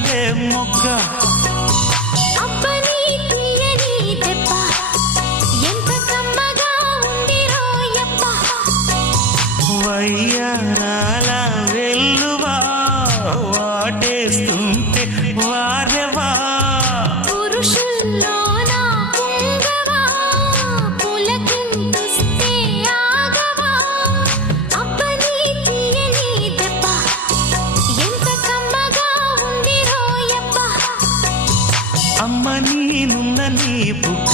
ఉన్నదే మొగ్గ అబ్బని తీయని దెబ్బ ఎంత కమ్మగా ఉంది రోయప్ప వయ్యారాల వెల్లువా వాటేస్తుంటే వారెవా పురుషుల్లోన పుంగవా పులకింతుస్తే ఆగవా అబ్బని తీయని దెబ్బ ఎంత కమ్మగా ఉంది రోయప్ప అమ్మ నీనున్న నీ బుగ్గ